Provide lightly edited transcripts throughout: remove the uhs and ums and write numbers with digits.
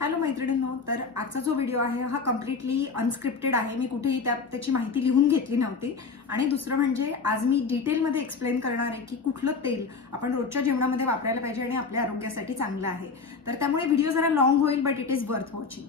Hello मैत्रिणींनो, तर आजचा जो व्हिडिओ आहे हा कम्प्लिटली अनस्क्रिप्टेड आहे. मी कुठेही त्याची माहिती लिहून घेतली नव्हती. आणि दुसरं म्हणजे आज मी डिटेलमध्ये एक्सप्लेन करणार आहे की कुठलं तेल आपण रोजच्या जेवणामध्ये वापरायला पाहिजे आणि आपल्या आरोग्यासाठी चांगलं आहे. तर त्यामुळे व्हिडिओ जरा लॉंग होईल, but it is worth watching.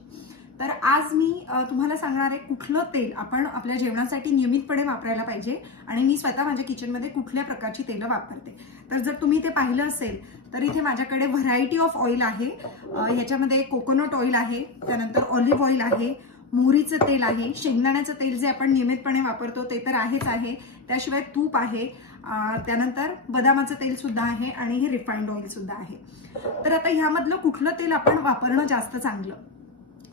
तर आज मी तुम्हाला सांगणार आहे कुठलं तेल आपण आपल्या जेवणासाठी नियमितपणे वापरायला पाहिजे आणि मी स्वतः माझ्या किचनमध्ये कुठल्या प्रकारची तेलं वापरते. तर जर तुम्ही ते पाहिलं असेल तर इथे माझ्याकडे व्हरायटी ऑफ ऑइल आहे. ह्याच्यामध्ये कोकोनट ऑइल आहे, त्यानंतर ऑलिव्ह ऑइल आहे, मोहरीचं तेल आहे, शेंगदाण्याचं तेल जे आपण नियमितपणे वापरतो ते तर आहेच आहे, त्याशिवाय तूप आहे, त्यानंतर बदामाचं तेल सुद्धा आहे आणि हे रिफाइंड ऑइल सुद्धा आहे. तर आता ह्यामधलं कुठलं तेल आपण वापरणं जास्त चांगलं?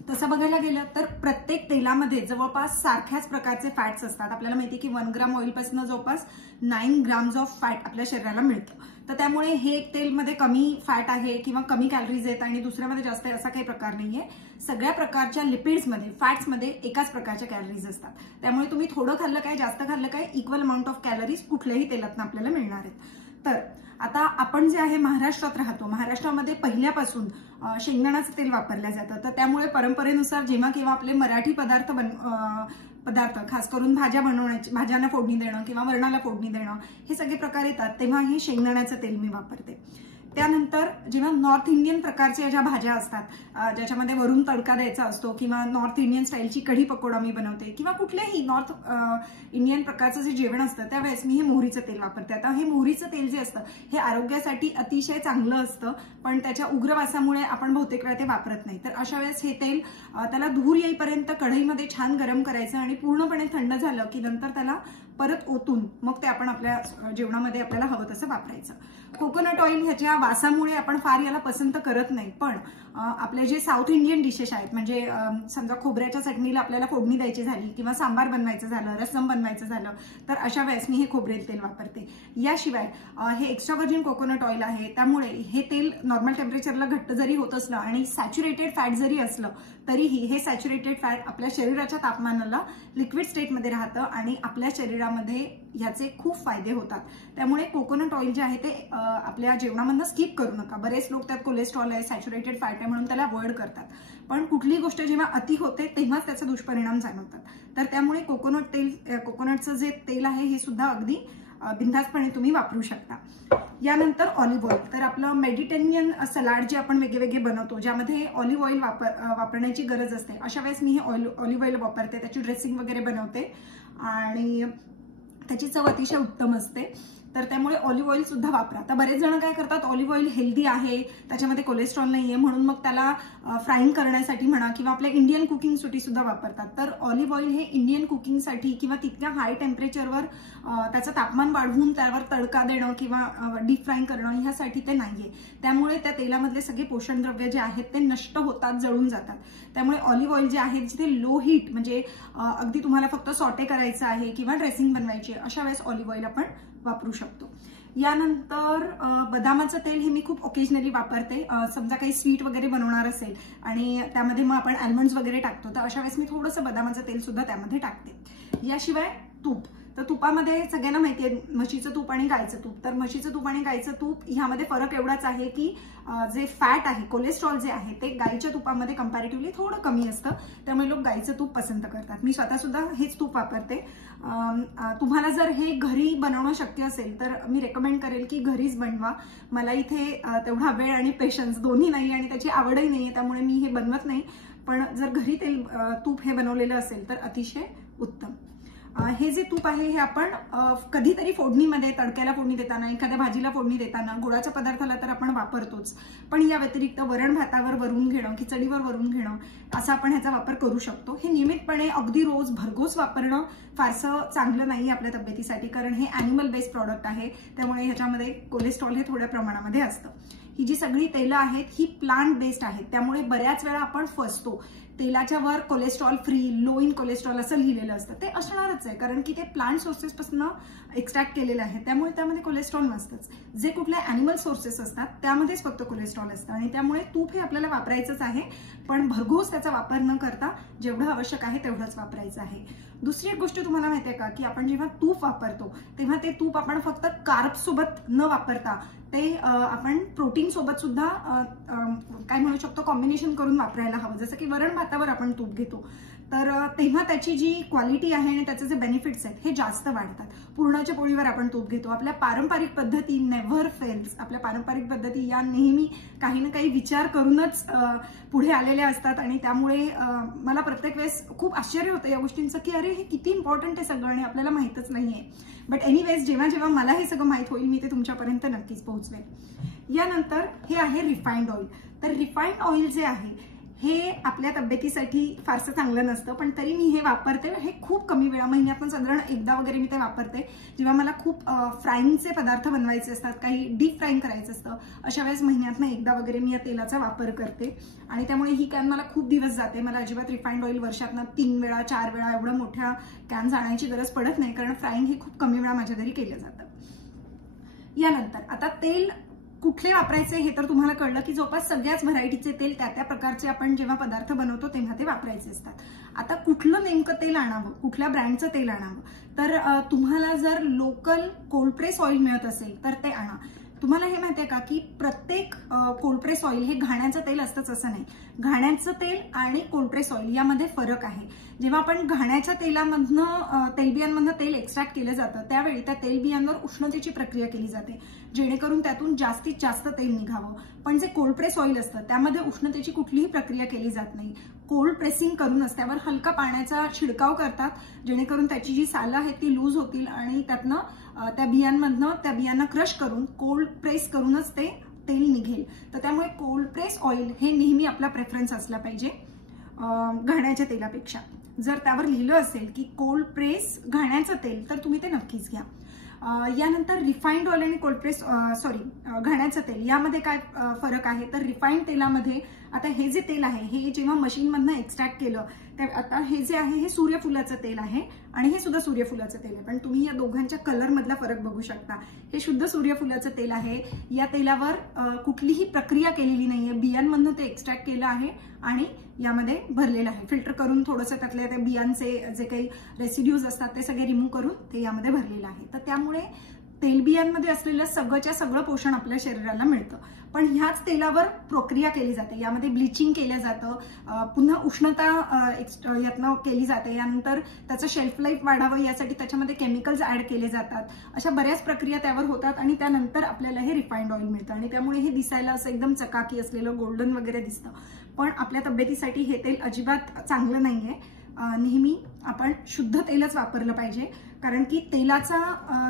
तसं बघायला गेलं तर प्रत्येक तेलामध्ये जवळपास सारख्याच प्रकारचे फॅट्स असतात. आपल्याला माहिती आहे की 1 ग्राम ऑइलपासून जवळपास 9 ग्राम्स ऑफ फॅट आपल्या शरीराला मिळतं. तर त्यामुळे हे एक तेलमध्ये कमी फॅट आहे किंवा कमी कॅलरीज आहेत आणि दुसऱ्यामध्ये जास्त आहे असा काही प्रकार नाहीये. सगळ्या प्रकारच्या लिपिड्समध्ये, फॅट्समध्ये एकाच प्रकारच्या कॅलरीज असतात. त्यामुळे तुम्ही थोडं खाल्लं काय, जास्त खाल्लं काय, इक्वल अमाऊंट ऑफ कॅलरीज कुठल्याही तेलातून आपल्याला मिळणार आहेत. तर आता आपण जे आहे महाराष्ट्रात राहतो, महाराष्ट्रामध्ये पहिल्यापासून शेंगदाण्याचं तेल वापरलं जातं. तर त्यामुळे परंपरेनुसार जेव्हा केव्हा आपले मराठी पदार्थ खास करून भाज्यांना फोडणी देणं किंवा वरणाला फोडणी देणं हे सगळे प्रकार येतात तेव्हा हे शेंगदाण्याचं तेल मी वापरते. त्यानंतर जेव्हा नॉर्थ इंडियन प्रकारच्या ज्या भाज्या असतात ज्याच्यामध्ये वरून तडका द्यायचा असतो किंवा नॉर्थ इंडियन स्टाईलची कढी पकोडा मी बनवते किंवा कुठल्याही नॉर्थ इंडियन प्रकारचं जे जेवण असतं त्यावेळेस मी हे मोहरीचं तेल वापरते. आता हे मोहरीचं तेल जे असतं हे आरोग्यासाठी अतिशय चांगलं असतं, पण त्याच्या उग्रवासामुळे आपण बहुतेक वेळा ते वापरत नाही. तर अशा वेळेस हे तेल त्याला धूर येईपर्यंत कढईमध्ये छान गरम करायचं आणि पूर्णपणे थंड झालं की नंतर त्याला परत ओतून मग ते आपण आपल्या जेवणामध्ये आपल्याला हवं तसं वापरायचं. कोकोनट ऑइल ह्याच्या वासामुळे आपण फार याला पसंत करत नाही, पण आपले जे साऊथ इंडियन डिशेस आहेत म्हणजे समजा खोबऱ्याच्या चटणीला आपल्याला फोडणी द्यायची झाली किंवा सांबार बनवायचं झालं, रसम बनवायचं झालं तर अशा वेळेस मी हे खोबरेल तेल वापरते. याशिवाय हे एक्स्ट्रा व्हर्जिन कोकोनट ऑइल आहे, त्यामुळे हे तेल नॉर्मल टेम्परेचरला घट्ट जरी होत असलं आणि सॅच्युरेटेड फॅट जरी असलं तरीही हे सॅच्युरेटेड फॅट आपल्या शरीराच्या तापमानाला लिक्विड स्टेटमध्ये राहतं आणि आपल्या शरीरामध्ये ह्याचे खूप फायदे होतात. त्यामुळे कोकोनट ऑइल जे आहे ते आपल्या जेवणामधनं स्किप करू नका. बरेच लोक त्यात कोलेस्ट्रॉल आहे, सॅच्युरेटेड फॅट आहे म्हणून त्याला अवॉइड करतात, पण कुठलीही गोष्ट जेव्हा अति होते तेव्हाच त्याचे दुष्परिणाम जाणवतात. तर त्यामुळे कोकोनटचं जे तेल आहे हे सुद्धा अगदी बिनधास्तपणे तुम्ही वापरू शकता. यानंतर ऑलिव्ह ऑइल. तर आपलं मेडिटेरेनियन सलाड जे आपण वेगळे बनवतो ज्यामध्ये ऑलिव्ह ऑइल वापरण्याची गरज असते, अशा वेळेस मी हे ऑलिव्ह ऑइल वापरते. त्याची ड्रेसिंग वगैरे बनवते आणि त्याची चव अतिशय उत्तम असते. तर त्यामुळे ऑलिव्ह ऑइल सुद्धा वापरा. आता बरेच जण काय करतात, ऑलिव्ह ऑइल हेल्दी आहे, त्याच्यामध्ये कोलेस्ट्रॉल नाहीये म्हणून मग त्याला फ्राईंग करण्यासाठी म्हणा किंवा आपल्या इंडियन कुकिंगसाठी सुद्धा वापरतात. तर ऑलिव्ह ऑइल हे इंडियन कुकिंगसाठी किंवा तितक्या हाय टेम्परेचरवर त्याचं तापमान वाढवून त्यावर तडका देणं किंवा डीप फ्राईंग करणं ह्यासाठी ते नाहीये. त्यामुळे त्या तेलामधले सगळे पोषण द्रव्य जे आहेत ते नष्ट होतात, जळून जातात. त्यामुळे ऑलिव्ह ऑइल जे आहे जिथे लो हीट म्हणजे अगदी तुम्हाला फक्त सॉटे करायचं आहे किंवा ड्रेसिंग बनवायची आहे अशा वेळेस ऑलिव्ह ऑइल आपण वापरू शकतो. यानंतर बदामाचं तेल हे मी खूप ओकेजनली वापरते. समजा काही स्वीट वगैरे बनवणार असेल आणि त्यामध्ये मग आपण आल्मंड्स वगैरे टाकतो तर अशा वेळेस मी थोडंसं बदामाचं तेल सुद्धा त्यामध्ये टाकते. याशिवाय तूप. तर तुपामध्ये सगळ्यांना माहिती आहे म्हशीचं तूप आणि गायचं तूप. तर म्हशीचं तूप आणि गायचं तूप ह्यामध्ये फरक एवढाच आहे की जे फॅट आहे, कोलेस्ट्रॉल जे आहे ते गायच्या तुपामध्ये कंपॅरेटिव्हली थोडं कमी असतं, त्यामुळे लोक गायचं तूप पसंत करतात. मी स्वतः सुद्धा हेच तूप वापरते. तुम्हाला जर हे घरी बनवणं शक्य असेल तर मी रेकमेंड करेल की घरीच बनवा. मला इथे तेवढा वेळ आणि पेशन्स दोन्ही नाही आणि त्याची आवडही नाहीये, त्यामुळे मी हे बनवत नाही. पण जर घरी तूप हे बनवलेलं असेल तर अतिशय उत्तम. हे जे तूप आहे हे आपण कधीतरी फोडणीमध्ये, तडक्याला फोडणी देताना, एखाद्या भाजीला फोडणी देताना, गोडाच्या पदार्थाला तर आपण वापरतोच, पण या व्यतिरिक्त वरण भातावर वरून घेणं, खिचडीवर वरून घेणं असा आपण ह्याचा वापर करू शकतो. हे नियमितपणे अगदी रोज भरघोस वापरणं फारसं चांगलं नाही आपल्या तब्येतीसाठी, कारण हे ॲनिमल बेस्ड प्रॉडक्ट आहे, त्यामुळे ह्याच्यामध्ये कोलेस्ट्रॉल हे थोड्या प्रमाणामध्ये असतं. ही जी सगळी तेलं आहेत ही प्लांट बेस्ड आहेत, त्यामुळे बऱ्याच वेळा आपण फसतो. तेलाच्या वर cholesterol free, low in cholesterol असं लिहिलेलं असतं. ते असणारच आहे, कारण की ते प्लांट सोर्सेसपासून एक्स्ट्रॅक्ट केलेलं आहे, त्यामुळे त्यामध्ये कोलेस्ट्रॉल नसतंच. जे कुठल्या ॲनिमल सोर्सेस असतात त्यामध्येच फक्त कोलेस्ट्रॉल असतं आणि त्यामुळे तूप हे आपल्याला वापरायचंच आहे, पण भरघोस त्याचा वापर न करता जेवढं आवश्यक आहे तेवढंच वापरायचं आहे. दुसरी एक गोष्ट तुम्हाला माहिती आहे का की आपण जेव्हा तूप वापरतो तेव्हा ते तूप आपण फक्त कार्ब सोबत न वापरता ते आपण प्रोटीन सोबत सुद्धा काय म्हणू शकतो कॉम्बिनेशन करून वापरायला हवं. जसं की वरण भातावर आपण तूप घेतो तर तेव्हा त्याची जी क्वालिटी आहे आणि त्याचे जे बेनिफिट्स आहेत हे जास्त वाढतात. पुरणाच्या पोळीवर आपण तूप घेतो. आपल्या पारंपरिक पद्धती नेव्हर फेल्स, आपल्या पारंपरिक पद्धती या नेहमी काही ना काही विचार करूनच पुढे आलेल्या असतात आणि त्यामुळे मला प्रत्येक वेळेस खूप आश्चर्य होतं या गोष्टींचं की अरे हे किती इम्पॉर्टंट आहे सगळं आणि आपल्याला माहीतच नाहीये. बट एनिवेज जेव्हा जेव्हा मला हे सगळं माहीत होईल मी ते तुमच्यापर्यंत नक्कीच पोहोचवेल. यानंतर हे आहे रिफाइंड ऑइल. तर रिफाइंड ऑइल जे आहे हे आपल्या तब्येतीसाठी फारसं चांगलं नसतं, पण तरी मी हे वापरते. हे खूप कमी वेळा, महिन्यातून साधारण एकदा वगैरे मी ते वापरते. जेव्हा मला खूप फ्राईंगचे पदार्थ बनवायचे असतात, काही डीप फ्राईंग करायचं असतं, अशा वेळेस महिन्यातनं एकदा वगैरे मी या तेलाचा वापर करते आणि त्यामुळे ही कॅन मला खूप दिवस जाते. मला अजिबात रिफाइंड ऑइल वर्षातनं 3 वेळा 4 वेळा एवढं मोठ्या कॅन्स आणायची गरज पडत नाही, कारण फ्राईंग हे खूप कमी वेळा माझ्या घरी केलं जातं. यानंतर आता तेल कुठले वापरायचे हे तर तुम्हाला कळलं की जवळपास सगळ्याच व्हरायटीचे तेल त्या प्रकारचे आपण जेव्हा पदार्थ बनवतो तेव्हा ते वापरायचे असतात. आता कुठलं नेमकं तेल आणावं, कुठल्या ब्रँडचं तेल आणावं, तर तुम्हाला जर लोकल कोल्ड प्रेस ऑइल मिळत असेल तर ते आणा. तुम्हाला हे माहिती आहे का की प्रत्येक कोल्ड प्रेस ऑइल हे घाण्याचं तेल असतंच असं नाही. घाण्याचं तेल आणि कोल्ड प्रेस ऑइल यामध्ये फरक आहे. जेव्हा आपण घाण्याच्या तेलामधनं तेलबियांमधनं तेल एक्स्ट्रॅक्ट केलं जातं त्यावेळी त्या तेलबियांवर उष्णतेची प्रक्रिया केली जाते जेणेकरून त्यातून जास्तीत जास्त तेल निघावं. पण जे कोल्ड प्रेस ऑइल असतं त्यामध्ये उष्णतेची कुठलीही प्रक्रिया केली जात नाही. कोल्ड प्रेसिंग करूनच त्यावर हलका पाण्याचा छिडकाव करतात जेणेकरून त्याची जी सालं आहेत ती लूज होतील आणि त्यातनं त्या बियांना क्रश करून कोल्ड प्रेस करूनच ते तेल निघेल. तर त्यामुळे कोल्ड प्रेस ऑइल हे नेहमी आपला प्रेफरन्स असला पाहिजे घाण्याच्या तेलापेक्षा. जर त्यावर लिहिलं असेल की कोल्ड प्रेस घाण्याचं तेल तर तुम्ही ते नक्कीच घ्या. यानंतर रिफाइंड ऑइल आणि कोल्ड प्रेस घाण्याचं तेल यामध्ये काय फरक आहे तर रिफाइंड तेलामध्ये आता हे जे तेल आहे हे जेव्हा मशीनमधनं एक्स्ट्रॅक्ट केलं आता हे जे आहे हे सूर्यफुलाचं तेल आहे आणि हे सुद्धा सूर्यफुलाचं तेल आहे. पण तुम्ही या दोघांच्या कलर मधला फरक बघू शकता. हे शुद्ध सूर्यफुलाचं तेल आहे. या तेलावर कुठलीही प्रक्रिया केलेली नाहीये. बियांमधनं ते एक्स्ट्रॅक्ट केलं आहे आणि यामध्ये भरलेलं आहे. फिल्टर करून थोडंसं त्यातल्या त्या बियांचे जे काही रेसिड्यूज असतात ते सगळे रिमूव्ह करून ते यामध्ये भरलेलं आहे. तर त्यामुळे तेलबियांमध्ये असलेलं सगळंच्या सगळं पोषण आपल्या शरीराला मिळतं. पण ह्याच तेलावर प्रक्रिया केली जाते. यामध्ये ब्लिचिंग केलं जातं, पुन्हा उष्णता यातनं केली जाते. यानंतर त्याचं शेल्फ लाईफ वाढावं यासाठी त्याच्यामध्ये केमिकल्स ऍड केले जातात. अशा बऱ्याच प्रक्रिया त्यावर होतात आणि त्यानंतर आपल्याला हे रिफाइंड ऑइल मिळतं आणि त्यामुळे हे दिसायला असं एकदम चकाकी असलेलं गोल्डन वगैरे दिसतं. पण आपल्या तब्येतीसाठी हे तेल अजिबात चांगलं नाहीये. नेहमी आपण शुद्ध तेलच वापरलं पाहिजे कारण की तेलाचा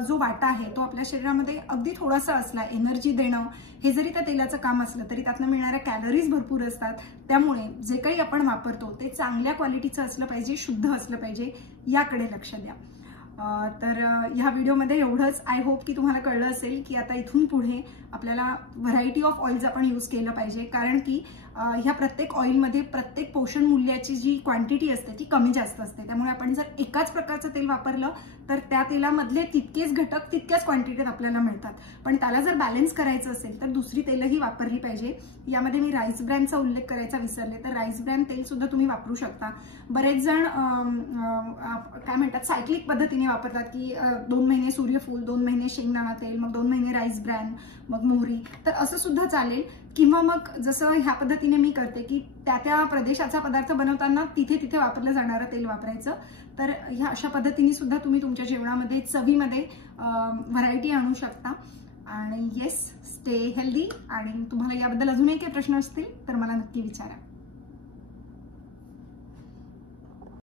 जो वाटा आहे तो आपल्या शरीरामध्ये अगदी थोडासा असला एनर्जी देणं हे जरी त्या तेलाचं काम असलं तरी त्यातनं मिळणाऱ्या कॅलरीज भरपूर असतात. त्यामुळे जे काही आपण वापरतो ते चांगल्या क्वालिटीचं असलं पाहिजे, शुद्ध असलं पाहिजे, याकडे लक्ष द्या. तर ह्या व्हिडिओमध्ये एवढंच. आय होप की तुम्हाला कळलं असेल की आता इथून पुढे आपल्याला व्हरायटी ऑफ ऑइल्स आपण यूज केलं पाहिजे कारण की ह्या प्रत्येक ऑइलमध्ये प्रत्येक पोषण मूल्याची जी क्वांटिटी असते ती कमी जास्त असते. त्यामुळे आपण जर एकाच प्रकारचं तेल वापरलं तर त्या तेलामधले तितकेच घटक तितक्याच क्वांटिटीत आपल्याला मिळतात. पण त्याला जर बॅलन्स करायचं असेल तर दुसरी तेलही वापरली पाहिजे. यामध्ये मी राईस ब्रॅनचा उल्लेख करायचा विसरले तर राईस ब्रॅन तेल सुद्धा तुम्ही वापरू शकता. बरेच जण काय म्हणतात सायक्लिक पद्धतीने वापरतात की 2 महिने सूर्यफूल, 2 महिने शेंगदाणा तेल, मग 2 महिने राईस ब्रॅन, मग मोहरी. तर असं सुद्धा चालेल. किंवा मग जसं ह्या पद्धतीने मी करते की त्या प्रदेशाचा पदार्थ बनवताना तिथे वापरलं जाणारं तेल वापरायचं. तर ह्या अशा पद्धतीने सुद्धा तुम्ही तुमच्या जेवणामध्ये चवीमध्ये व्हरायटी आणू शकता. आणि येस, स्टे हेल्दी. आणि तुम्हाला याबद्दल अजूनही काही प्रश्न असतील तर मला नक्की विचारा.